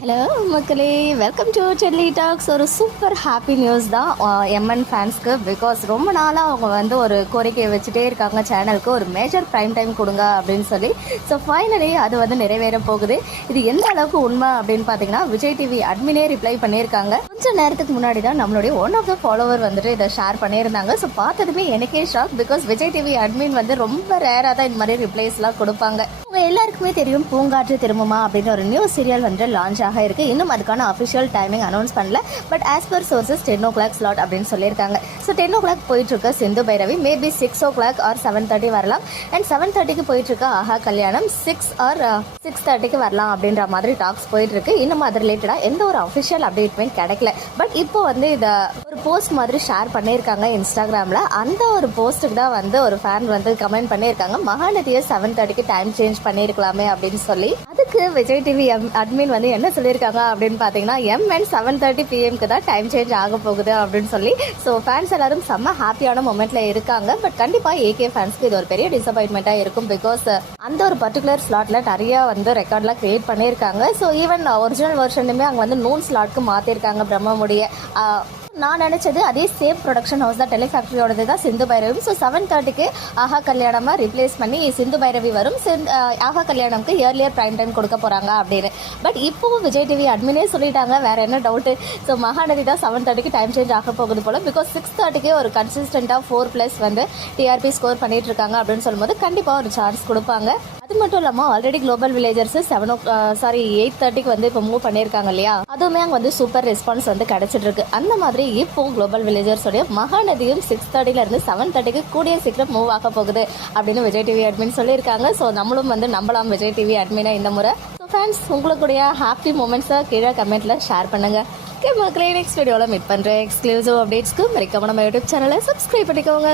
Hello மக்களே, welcome to Selli tax. ஒரு super happy news தான் எம்என் ஃபேன்ஸ்க்கு. பிகாஸ் ரொம்ப நாளாக அவங்க வந்து ஒரு கோரிக்கையை வச்சுட்டே இருக்காங்க, சேனலுக்கு ஒரு மேஜர் ப்ரைம் டைம் கொடுங்க அப்படின்னு சொல்லி. ஸோ ஃபைனலி அது வந்து நிறைவேற போகுது. இது எந்த அளவுக்கு உண்மை அப்படின்னு பார்த்தீங்கன்னா, விஜய் டிவி அட்மினே ரிப்ளை பண்ணியிருக்காங்க. கொஞ்சம் நேரத்துக்கு முன்னாடி தான் நம்மளுடைய ஒன் ஆஃப் த ஃபாலோவர் வந்துட்டு இதை ஷேர் பண்ணியிருந்தாங்க. ஸோ பார்த்ததுமே எனக்கே shock. Because Vijay TV admin வந்து ரொம்ப ரேராக தான் இந்த மாதிரி ரிப்ளைஸ்லாம் கொடுப்பாங்க. அவங்க எல்லாருக்குமே தெரியும், பூங்காற்று திரும்புமா அப்படின்னு ஒரு நியூ சீரியல் வந்து லான்ச் ஆக இருக்கு. இன்னும் அதுக்கான அஃபிஷியல் டைமிங் அனௌன்ஸ் பண்ணல. But as per sources 10 o'clock slot அப்படின்னு சொல்லியிருக்காங்க. ஸோ 10 o'clock போயிட்டு இருக்க Sindhu Bhairavi maybe 6 o'clock R 7:30 வரலாம். அண்ட் 7:30க்கு போயிட்டு இருக்க ஆஹா கல்யாணம் 6 ஆர் 6:30க்கு வரலாம் அப்படின்ற மாதிரி டாக்ஸ் போயிட்டு இருக்கு. இன்னும் அது ரிலேட்டடாக எந்த ஒரு அஃபிஷியல் அப்டேட்மெண்ட் கிடைக்கல. பட் இப்போ வந்து இதை ஒரு போஸ்ட் மாதிரி ஷேர் பண்ணியிருக்காங்க இன்ஸ்டாகிராமில். அந்த ஒரு போஸ்ட்டுக்கு தான் வந்து ஒரு ஃபேன் வந்து கமெண்ட் பண்ணியிருக்காங்க, மகாநதியை 7:30க்கு டைம் சேஞ்ச் பண்ணியிருக்கலாமே அப்படின்னு சொல்லி. அதுக்கு விஜய் டிவி அட்மின் வந்து என்ன சொல்லியிருக்காங்க அப்படின்னு பார்த்தீங்கன்னா, எம்என் 7:30 PM தான் டைம் சேஞ்ச் ஆக போகுது அப்படின்னு சொல்லி. ஸோ ஃபேன்ஸ் எல்லாரும் செம்ம ஹாப்பியான மொமெண்ட்ல இருக்காங்க. பட் கண்டிப்பாக ஏகே ஃபேன்ஸ்க்கு இது ஒரு பெரிய டிசப்பாயின்மெண்ட்டாக இருக்கும். பிகாஸ் அந்த ஒரு பர்டிகுலர் ஸ்லாட்ல நிறைய வந்து ரெக்கார்ட்லாம் கிரியேட் பண்ணியிருக்காங்க. ஸோ ஈவன் ஒரிஜினல் வெர்ஷனுமே அங்கே வந்து நூன் ஸ்லாட்க்கு மாற்றிருக்காங்க பிரம்மமுடிய. நான் நினச்சது அதே சேம் ப்ரொடக்ஷன் ஹவுஸ் தான், டெலிஃபேக்டரியோடது தான் சிந்து பைரவி. ஸோ 7:30க்கு ஆஹா கல்யாணமாக ரிப்ளேஸ் பண்ணி சிந்து பைரவி வரும். ஆஹா கல்யாணம்க்கு இயர்லியர் ப்ரைம் டைம் கொடுக்க போகிறாங்க அப்படின்னு. பட் இப்போவும் விஜய் டிவி அட்மினே சொல்லிட்டாங்க, வேற என்ன டவுட்டு. ஸோ மகாநதி தான் 7:30க்கு டைம் சேஞ்ச் ஆக போகுது போல. பிகாஸ் 6:30க்கே ஒரு கன்சிஸ்டண்ட்டாக 4+ வந்து டிஆர்பி ஸ்கோர் பண்ணிட்டு இருக்காங்க அப்படின்னு சொல்லும்போது கண்டிப்பாக ஒரு சான்ஸ் கொடுப்பாங்க. அது மட்டும் இல்லாமல் ஆல்ரெடி குளோபல் வில்லேஜர்ஸ் 8:30க்கு வந்து இப்போ மூவ் பண்ணியிருக்காங்க இல்லையா, அதுவுமே அங்கே வந்து சூப்பர் ரெஸ்பான்ஸ் வந்து கிடைச்சிட்டு இருக்கு. அந்த மாதிரி இப்போ குளோபல் வில்லேஜர்ஸோடைய மகாநதியும் 6:30ல இருந்து 7:30க்கு கூடிய சீக்கிரம் மூவ் ஆக போகுது அப்படின்னு விஜய் டிவி அட்மின் சொல்லியிருக்காங்க. ஸோ நம்மளும் வந்து நம்பலாம் விஜய் டிவி அட்மினை இந்த முறை. ஸோ ஃபேன்ஸ், உங்களுடைய ஹாப்பி மூமெண்ட்ஸை கீழே கமெண்ட்ல ஷேர் பண்ணுங்க. ஓகே மக்களே, நெக்ஸ்ட் வீடியோவில் மீட் பண்ணுறேன். எக்ஸ்க்ளூசிவ் அப்டேட்ஸ்க்கு மறக்காம நம்ம யூடியூப் சேனலை சப்ஸ்கிரைப் பண்ணிக்கோங்க.